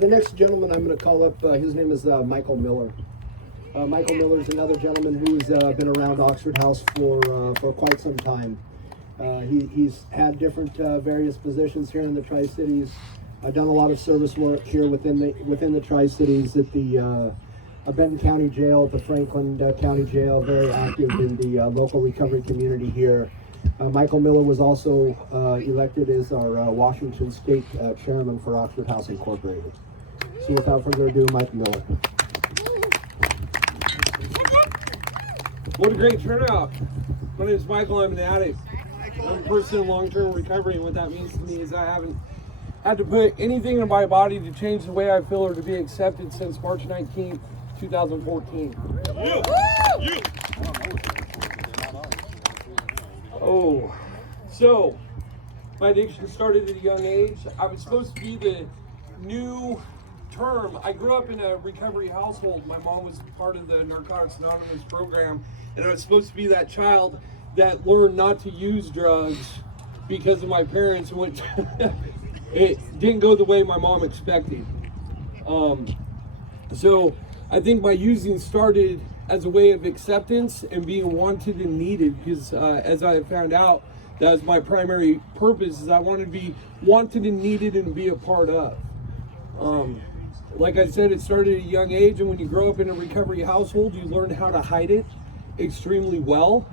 The next gentleman I'm going to call up, his name is Michael Miller. Michael Miller is another gentleman who's been around Oxford House for quite some time. He's had different various positions here in the Tri-Cities. I've done a lot of service work here within the Tri-Cities at the Benton County Jail, at the Franklin County Jail, very active in the local recovery community here. Michael Miller was also elected as our Washington State Chairman for Oxford House Incorporated. So without further ado, Mike Miller. What a great turnout. My name is Michael. I'm an addict. I'm a person in long-term recovery, and what that means to me is I haven't had to put anything in my body to change the way I feel or to be accepted since March 19th, 2014. Oh, so my addiction started at a young age. I was supposed to be the new term. I grew up in a recovery household. My mom was part of the Narcotics Anonymous program, and I was supposed to be that child that learned not to use drugs because of my parents. It didn't go the way my mom expected. So I think my using started as a way of acceptance and being wanted and needed, because as I found out, that was my primary purpose, is I wanted to be wanted and needed and be a part of. Like I said, it started at a young age, and when you grow up in a recovery household, you learn how to hide it extremely well.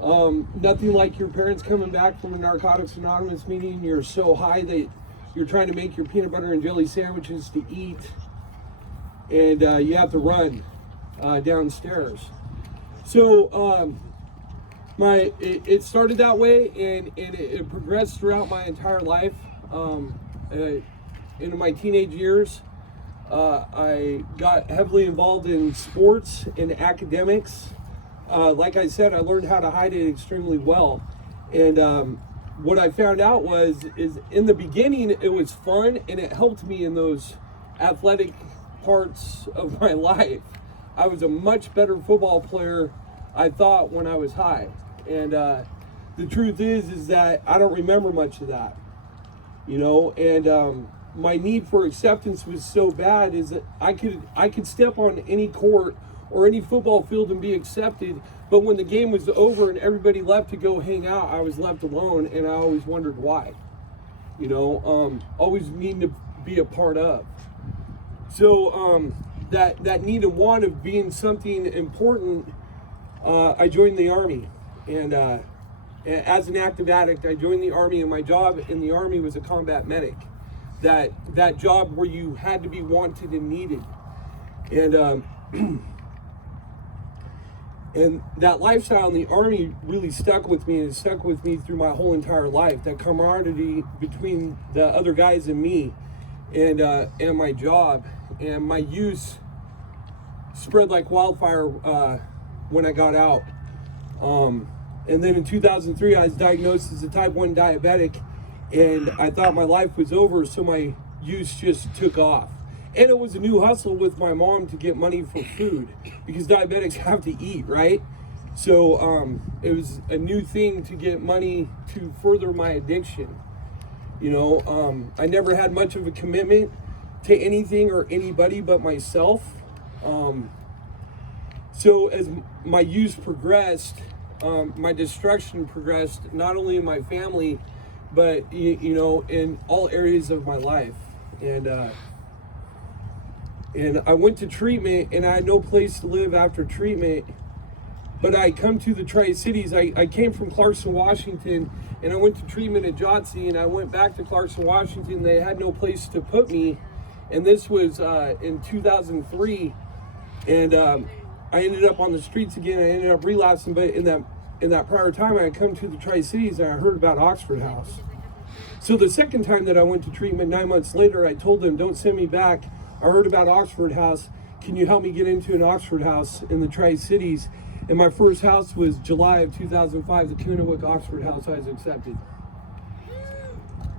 Nothing like your parents coming back from a Narcotics Anonymous meeting, you're so high that you're trying to make your peanut butter and jelly sandwiches to eat, and you have to run downstairs. So it started that way, and it progressed throughout my entire life. Into my teenage years, I got heavily involved in sports and academics. Like I said, I learned how to hide it extremely well. And what I found out is in the beginning, it was fun, and it helped me in those athletic parts of my life. I was a much better football player, I thought, when I was high. And the truth is that I don't remember much of that, you know. And my need for acceptance was so bad, is that I could step on any court or any football field and be accepted, but when the game was over and everybody left to go hang out, I was left alone, and I always wondered why. You know, always needing to be a part of. So that need and want of being something important, I joined the Army. And as an active addict, I joined the Army, and my job in the Army was a combat medic. That job where you had to be wanted and needed. And and that lifestyle in the Army really stuck with me, and it stuck with me through my whole entire life. That camaraderie between the other guys and me, and my job, and my use spread like wildfire when I got out. And then in 2003, I was diagnosed as a type 1 diabetic, and I thought my life was over, so my use just took off. And it was a new hustle with my mom to get money for food, because diabetics have to eat, right? So it was a new thing to get money to further my addiction. You know, I never had much of a commitment to anything or anybody but myself. So as my use progressed, my destruction progressed, not only in my family, but you know, in all areas of my life. And I went to treatment, and I had no place to live after treatment. But I come to the Tri-Cities. I came from Clarkson, Washington, and I went to treatment at Jotzi, and I went back to Clarkson, Washington. They had no place to put me, and this was in 2003. And I ended up on the streets again. I ended up relapsing, but in that prior time, I had come to the Tri-Cities, and I heard about Oxford House. So the second time that I went to treatment, 9 months later, I told them, don't send me back. I heard about Oxford House. Can you help me get into an Oxford House in the Tri-Cities? And my first house was July of 2005, the Coonawik Oxford House. I was accepted.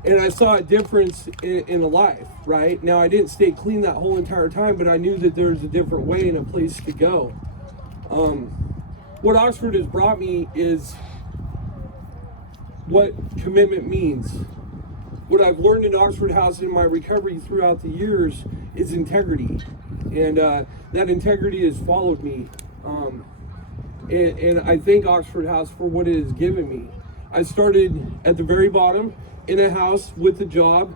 And I saw a difference in a life, right? Now, I didn't stay clean that whole entire time, but I knew that there was a different way and a place to go. What Oxford has brought me is what commitment means. what I've learned in Oxford House in my recovery throughout the years is integrity. And that integrity has followed me. And I thank Oxford House for what it has given me. I started at the very bottom in a house with a job,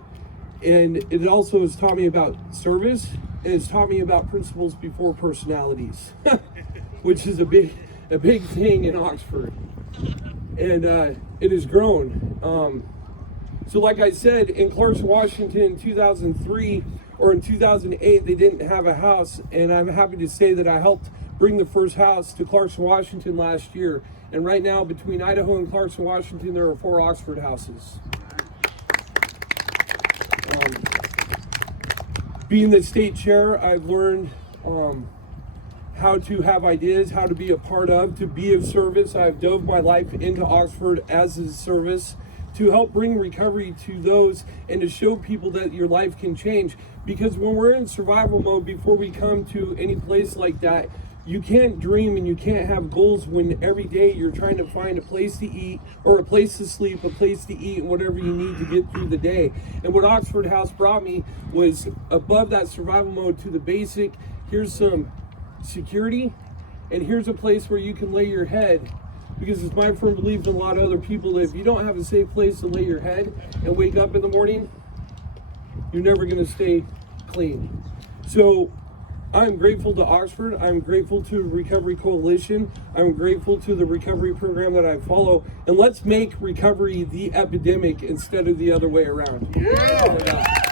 and it also has taught me about service, and it's taught me about principles before personalities, which is a big thing in Oxford. And it has grown. So like I said, in Clarkson, Washington in 2003 or in 2008, they didn't have a house, and I'm happy to say that I helped bring the first house to Clarkson, Washington last year. And right now, between Idaho and Clarkson, Washington, there are 4 Oxford houses. Being the state chair, I've learned how to have ideas, how to be a part of, to be of service. I've dove my life into Oxford as a service to help bring recovery to those and to show people that your life can change. Because when we're in survival mode, before we come to any place like that, you can't dream and you can't have goals when every day you're trying to find a place to eat or a place to sleep, a place to eat, and whatever you need to get through the day. And what Oxford House brought me was above that survival mode to the basic, here's some security, and here's a place where you can lay your head. Because it's my firm belief and a lot of other people that if you don't have a safe place to lay your head and wake up in the morning, you're never going to stay clean. So I'm grateful to Oxford. I'm grateful to Recovery Coalition. I'm grateful to the recovery program that I follow. And let's make recovery the epidemic instead of the other way around. Yeah.